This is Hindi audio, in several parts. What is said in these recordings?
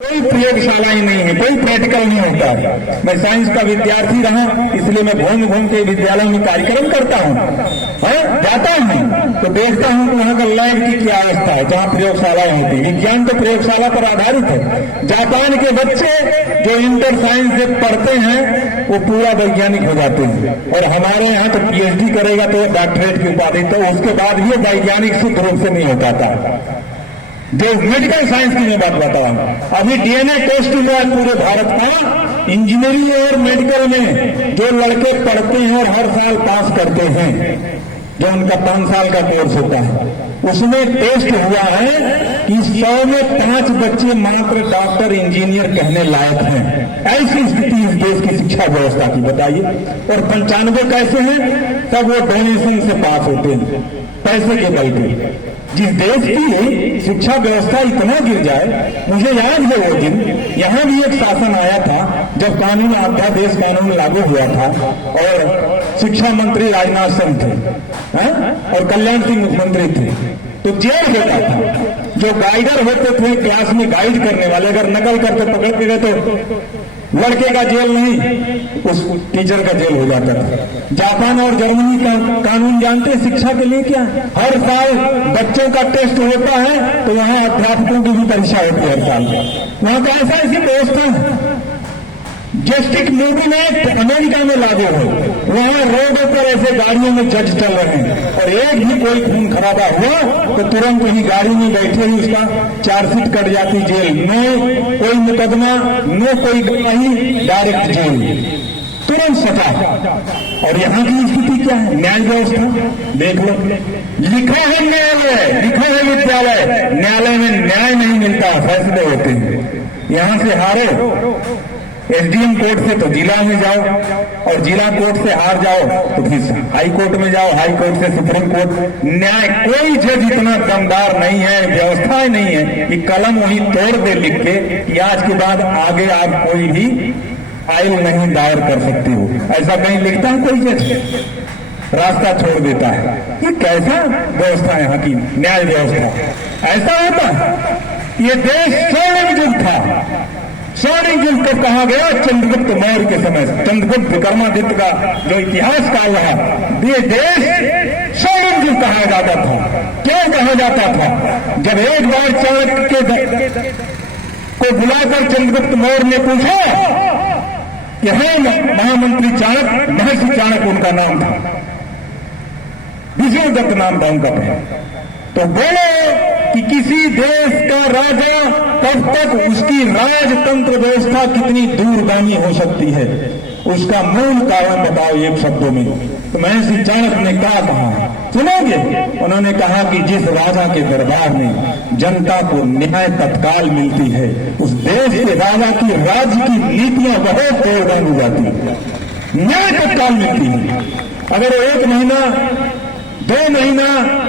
कोई प्रयोगशाला ही नहीं है, कोई प्रैक्टिकल नहीं होता है। मैं साइंस का विद्यार्थी रहा, इसलिए मैं घूम घूम के विद्यालय में कार्यक्रम करता हूँ, जाता हूँ तो देखता हूँ कि वहाँ का लैब की क्या अवस्था है, जहाँ प्रयोगशालाएं होती है। विज्ञान तो प्रयोगशाला पर आधारित है। जापान के बच्चे जो इंटर साइंस से पढ़ते हैं वो पूरा वैज्ञानिक हो जाते हैं, और हमारे यहाँ तो पीएचडी करेगा तो डॉक्टरेट की उपाधि, तो उसके बाद भी वैज्ञानिक शुद्ध रूप से नहीं हो पाता। जो मेडिकल साइंस की मैं बात बताऊं, अभी डीएनए टेस्ट हुआ है पूरे भारत का। इंजीनियरिंग और मेडिकल में जो लड़के पढ़ते हैं और हर साल पास करते हैं, जो उनका 5 साल का कोर्स होता है, उसमें टेस्ट हुआ है कि 100 में 5 बच्चे मात्र डॉक्टर इंजीनियर कहने लायक हैं। ऐसी स्थिति इस देश की शिक्षा व्यवस्था की, बताइए। और 95 कैसे हैं? सब वो डोनेशन से पास होते हैं, पैसे के बल पे। जिस देश की शिक्षा व्यवस्था इतना गिर जाए, मुझे याद है वो दिन, यहाँ भी एक शासन आया था जब कानून अध्यादेश कानून लागू हुआ था, और शिक्षा मंत्री राजनाथ सिंह थे और कल्याण सिंह मुख्यमंत्री थे। तो जेल होता था, जो गाइडर होते थे क्लास में गाइड करने वाले, अगर नकल करके पकड़ के गए तो लड़के का जेल नहीं, उस टीचर का जेल हो जाता था। जापान और जर्मनी का कानून जानते हैं शिक्षा के लिए क्या? हर साल बच्चों का टेस्ट होता है, तो वहां अध्यापकों की भी परीक्षा होती है हर साल। वहां का ऐसी व्यवस्था है। जस्टिस मोबिन एक्ट अमेरिका में लागू हो, वहां रोडों पर ऐसे गाड़ियों में जज चल रहे हैं, और एक भी कोई खून खराबा हुआ तो तुरंत ही गाड़ी में बैठे ही उसका चार्जशीट कट जाती, जेल। नो कोई मुकदमा, नो कोई गवाही, डायरेक्ट जेल, तुरंत सजा। और यहाँ की स्थिति क्या है? न्याय व्यवस्था देख लो, लिखा है न्यायालय, लिखा है विद्यालय, न्यायालय में न्याय नहीं मिलता, फैसले होते हैं। यहां से हारे एसडीएम कोर्ट से तो जिला में जाओ, और जिला कोर्ट से हार जाओ तो फिर हाई कोर्ट में जाओ, हाई कोर्ट से सुप्रीम कोर्ट। न्याय कोई जज इतना दमदार नहीं है, व्यवस्थाएं नहीं है कि कलम वहीं तोड़ दे लिख के कि आज के बाद आगे आप कोई भी फाइल नहीं दायर कर सकते हो। ऐसा कहीं लिखता है कोई जज? रास्ता छोड़ देता है। ये कैसा व्यवस्था है यहाँ की न्याय व्यवस्था? ऐसा होता है? ये देश स्वर्ण युग था, स्वर्णिम युग को कहा गया चंद्रगुप्त मौर्य के समय। चंद्रगुप्त विक्रमादित्य का जो इतिहास काल रहा, ये देश स्वर्णिम युग कहा जाता था। क्यों कहा जाता था? जब एक बार चाणक्य को बुलाकर चंद्रगुप्त मौर्य ने पूछा कि हाँ महामंत्री चाणक्य, महर्षि चाणक्य उनका नाम था, विष्णुदत्त नाम था उनका, तो बोले कि किसी देश का राजा तब तक उसकी राजतंत्र व्यवस्था कितनी दूरगामी हो सकती है, उसका मूल कारण बताओ एक शब्दों में। तो महर्षि चाणक्य ने क्या कहा सुनोगे? उन्होंने कहा कि जिस राजा के दरबार में जनता को न्याय तत्काल मिलती है, उस देश के राजा की राज्य की नीतियां बहुत दूरगामी हो जाती है। न्याय तत्काल मिलती है। अगर 1 महीना 2 महीना,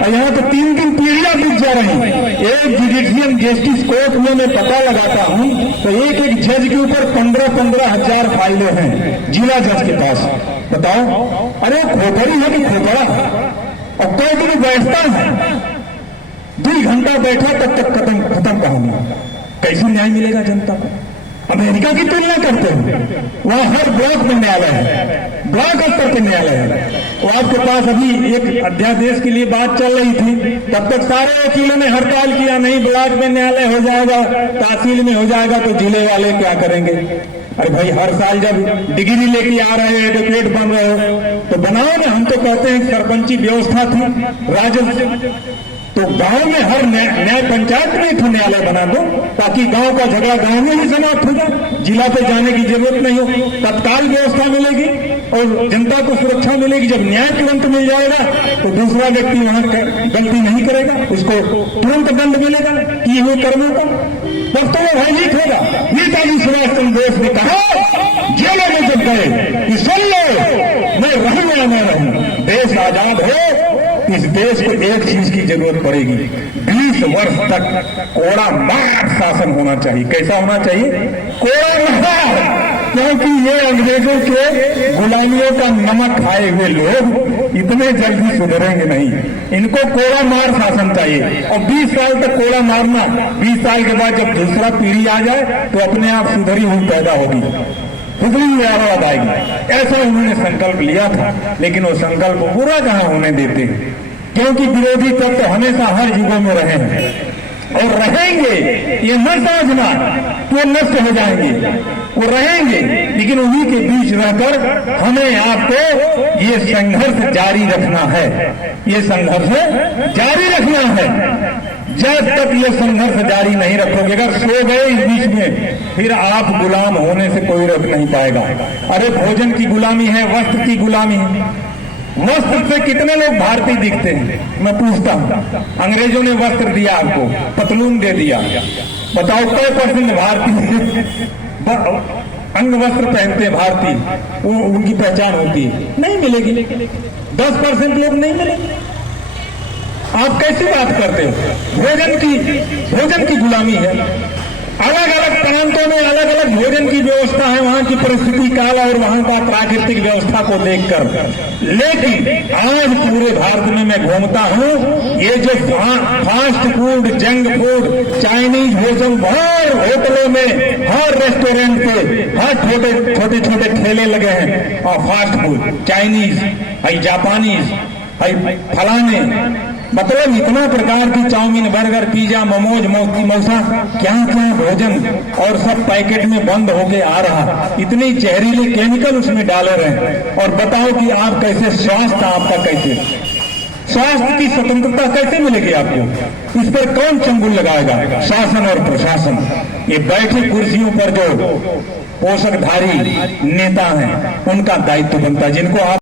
यहाँ तो 3 पीढ़ियां बीत जा रही हैं। एक जुडिशियल जस्टिस कोर्ट में मैं पता लगाता हूँ तो एक जज के ऊपर 15-15 हजार फाइलें हैं जिला जज के पास। बताओ, अरे खोपड़ी है कि खोपड़ा? और कोर्ट में बैठता है 2 घंटा बैठा तब तक खत्म कहानी। कैसे न्याय मिलेगा जनता को? अमेरिका की तुलना करते हैं, वहां हर ब्लॉक में न्यायालय है, ब्लॉक स्तर के न्यायालय है। वो आपके पास अभी एक अध्यादेश के लिए बात चल रही थी, तब तक सारे वकीलों ने हड़ताल किया, नहीं ब्लॉक में न्यायालय हो जाएगा, तहसील में हो जाएगा तो जिले वाले क्या करेंगे? अरे भाई, हर साल जब डिग्री लेके आ रहे हैं, एडवोकेट बन रहे हो तो बनाओ ना। हम तो कहते हैं सरपंची व्यवस्था थी, राजस्व, तो गांव में हर न्याय पंचायत में एक न्यायालय बना दो, ताकि गांव का झगड़ा गांव में ही समाप्त हो जाए, जिला पे जाने की जरूरत नहीं हो, तत्काल व्यवस्था मिलेगी और जनता को सुरक्षा मिलेगी। जब न्याय तुरंत मिल जाएगा तो दूसरा व्यक्ति वहां गलती नहीं करेगा, उसको तुरंत दंड मिलेगा किए हुए कर्मों का, तब तो वो भयभीत होगा। नेताजी सुभाष चंद्र बोस ने कहा जेलों में जब गए कि सुन लो, मैं रहूं या न रहूं, देश आजाद हो, इस देश को एक चीज की जरूरत पड़ेगी, 20 वर्ष तक कोड़ा मार शासन होना चाहिए। कैसा होना चाहिए? कोड़ा मार, क्योंकि ये अंग्रेजों के गुलामियों का नमक खाए हुए लोग इतने जल्दी सुधरेंगे नहीं। इनको कोड़ा मार शासन चाहिए, और 20 साल तक कोड़ा मारना, 20 साल के बाद जब दूसरा पीढ़ी आ जाए तो अपने आप सुधरी हुई पैदा होगी, सुधरी हुई आवाज आएगी। ऐसा उन्होंने संकल्प लिया था, लेकिन वो संकल्प पूरा कहाँ होने देते, क्योंकि विरोधी तत्व हमेशा हर युगों में रहे हैं और रहेंगे। ये न समझना कि वो नष्ट हो जाएंगे, वो रहेंगे, लेकिन उन्हीं के बीच रहकर हमें आपको ये संघर्ष जारी रखना है, ये संघर्ष जारी रखना है। जब तक ये संघर्ष जारी नहीं रखोगे, अगर सो गए इस बीच में, फिर आप गुलाम होने से कोई रोक नहीं पाएगा। अरे भोजन की गुलामी है, वस्त्र की गुलामी है। वस्त्र से कितने लोग भारतीय दिखते हैं, मैं पूछता हूं। अंग्रेजों ने वस्त्र दिया आपको, पतलून दे दिया, बताओ कै % भारतीय अंग वस्त्र पहनते हैं भारतीय, वो उनकी पहचान होती है? नहीं मिलेगी। 10% लोग नहीं मिलेंगे। आप कैसी बात करते हो? भोजन की गुलामी है। अलग अलग प्रांतों में अलग अलग भोजन की व्यवस्था है, वहां की परिस्थिति काल और वहां का प्राकृतिक व्यवस्था को देखकर। लेकिन आज पूरे भारत में मैं घूमता हूं, ये जो fast food, junk food, Chinese भोजन हर होटलों में, हर रेस्टोरेंट पे, हर छोटे ठेले लगे हैं, और फास्ट फूड, चाइनीज, जापानीज, फलाने, मतलब इतना प्रकार की चाउमीन, बर्गर, पिज्जा, मोमोज, मौसा, क्या क्या भोजन, और सब पैकेट में बंद होके आ रहा। इतने जहरीले केमिकल उसमें डाले रहे, और बताओ कि आप कैसे, स्वास्थ्य आपका कैसे, स्वास्थ्य की स्वतंत्रता कैसे मिलेगी आपको? इस पर कौन चंगुल लगाएगा? शासन और प्रशासन। ये बैठे कुर्सियों पर जो पोषकधारी नेता हैं, उनका दायित्व बनता है, जिनको आप